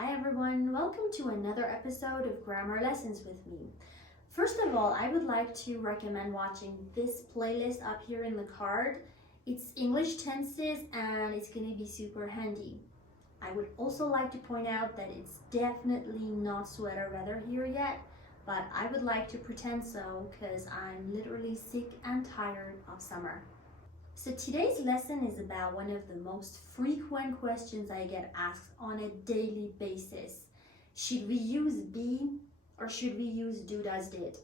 Hi everyone, welcome to another episode of Grammar Lessons with me. First of all, I would like to recommend watching this playlist up here in the card. It's English tenses and it's going to be super handy. I would also like to point out that it's definitely not sweater weather here yet, but I would like to pretend so because I'm literally sick and tired of summer. So today's lesson is about one of the most frequent questions I get asked on a daily basis. Should we use be or should we use do, does, did?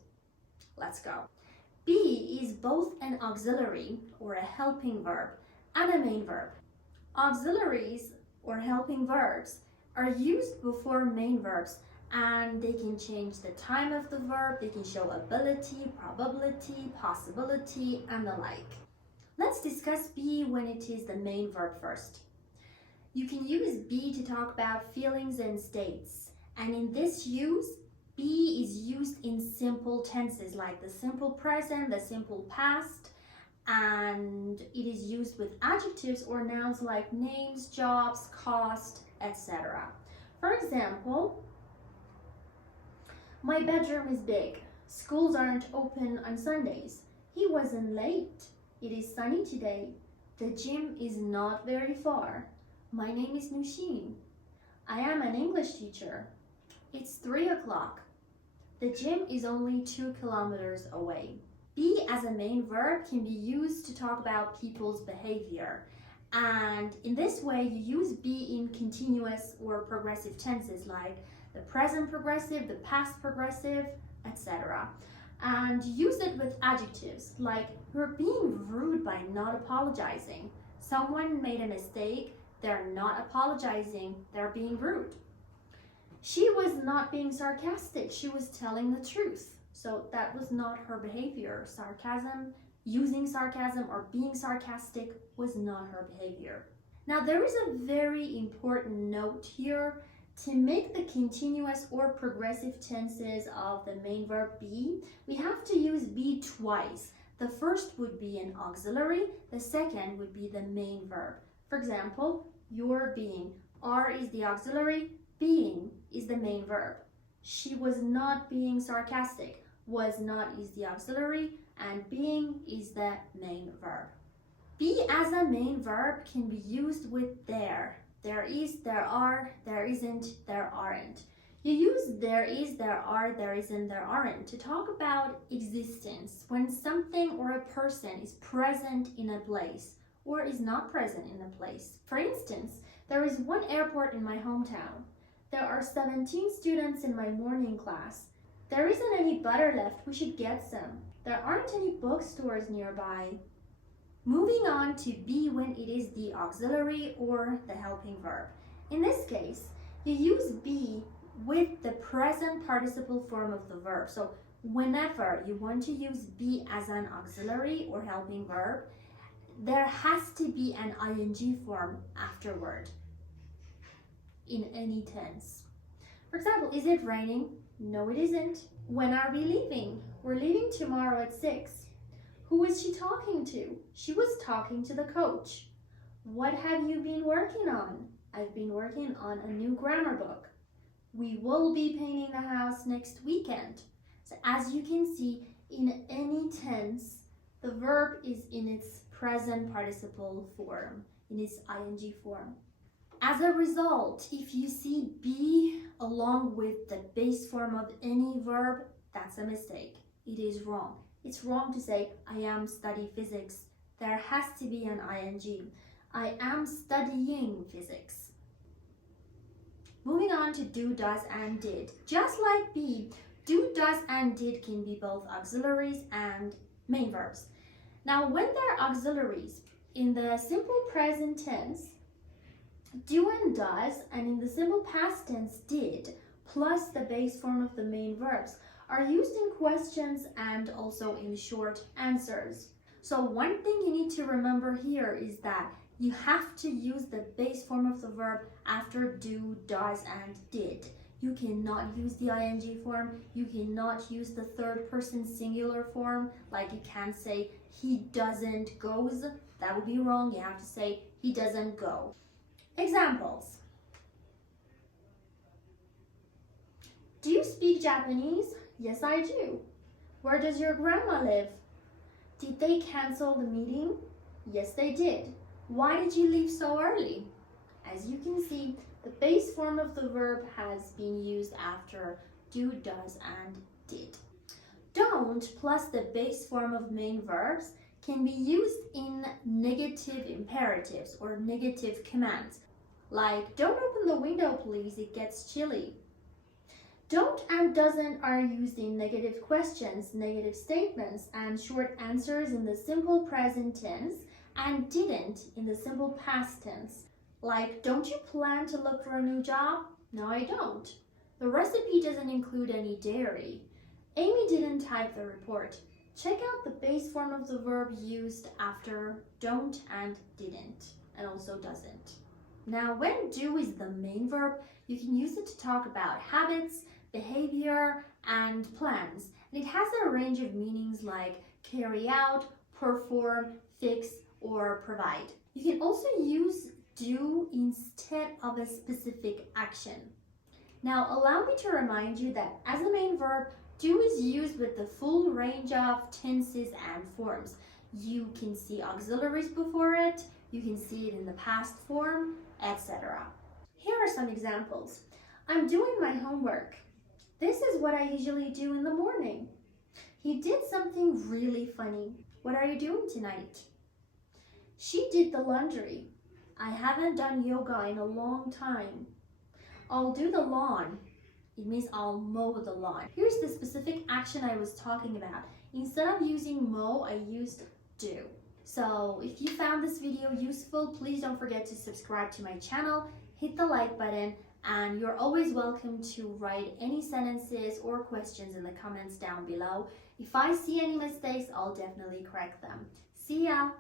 Let's go. Be is both an auxiliary or a helping verb and a main verb. Auxiliaries or helping verbs are used before main verbs and they can change the time of the verb, they can show ability, probability, possibility, and the like. Let's discuss be when it is the main verb first. You can use be to talk about feelings and states. And in this use, be is used in simple tenses like the simple present, the simple past, and it is used with adjectives or nouns like names, jobs, cost, etc. For example, my bedroom is big. Schools aren't open on Sundays. He wasn't late. It is sunny today. The gym is not very far. My name is Nushin. I am an English teacher. It's 3 o'clock. The gym is only 2 kilometers away. Be as a main verb can be used to talk about people's behavior. And in this way, you use be in continuous or progressive tenses like the present progressive, the past progressive, etc. And use it with adjectives like you're being rude by not apologizing. Someone made a mistake, they're not apologizing, they're being rude. She was not being sarcastic, she was telling the truth. So that was not her behavior. Sarcasm, using sarcasm or being sarcastic was not her behavior. Now there is a very important note here. To make the continuous or progressive tenses of the main verb be, we have to use be twice. The first would be an auxiliary, the second would be the main verb. For example, you're being. Are is the auxiliary, being is the main verb. She was not being sarcastic. Was not is the auxiliary, and being is the main verb. Be as a main verb can be used with there. There is, there are, there isn't, there aren't. You use there is, there are, there isn't, there aren't to talk about existence when something or a person is present in a place or is not present in a place. For instance, there is one airport in my hometown. There are 17 students in my morning class. There isn't any butter left, we should get some. There aren't any bookstores nearby. Moving on to be when it is the auxiliary or the helping verb. In this case, you use be with the present participle form of the verb. So whenever you want to use be as an auxiliary or helping verb, there has to be an ing form afterward in any tense. For example, is it raining? No, it isn't. When are we leaving? We're leaving tomorrow at 6. Who is she talking to? She was talking to the coach. What have you been working on? I've been working on a new grammar book. We will be painting the house next weekend. So as you can see, in any tense, the verb is in its present participle form, in its ing form. As a result, if you see be along with the base form of any verb, that's a mistake. It is wrong. It's wrong to say, I am studying physics. There has to be an ing. I am studying physics. Moving on to do, does, and did. Just like be, do, does, and did can be both auxiliaries and main verbs. Now, when they're auxiliaries, in the simple present tense, do and does, and in the simple past tense, did, plus the base form of the main verbs, are used in questions and also in short answers. So one thing you need to remember here is that you have to use the base form of the verb after do, does, and did. You cannot use the ing form. You cannot use the third person singular form. Like you can't say he doesn't goes. That would be wrong. You have to say he doesn't go. Examples. Japanese? Yes, I do. Where does your grandma live? Did they cancel the meeting? Yes, they did. Why did you leave so early? As you can see, the base form of the verb has been used after do, does, and did. Don't plus the base form of main verbs can be used in negative imperatives or negative commands, like don't open the window please, it gets chilly. Don't and doesn't are used in negative questions, negative statements, and short answers in the simple present tense, and didn't in the simple past tense. Like, don't you plan to look for a new job? No, I don't. The recipe doesn't include any dairy. Amy didn't type the report. Check out the base form of the verb used after don't and didn't, and also doesn't. Now, when do is the main verb, you can use it to talk about habits, behavior, and plans. And it has a range of meanings like carry out, perform, fix, or provide. You can also use do instead of a specific action. Now, allow me to remind you that as a main verb, do is used with the full range of tenses and forms. You can see auxiliaries before it, you can see it in the past form, etc. Here are some examples. I'm doing my homework. This is what I usually do in the morning. He did something really funny. What are you doing tonight? She did the laundry. I haven't done yoga in a long time. I'll do the lawn. It means I'll mow the lawn. Here's the specific action I was talking about. Instead of using mow, I used do. So if you found this video useful, please don't forget to subscribe to my channel, hit the like button, and you're always welcome to write any sentences or questions in the comments down below. If I see any mistakes, I'll definitely correct them. See ya!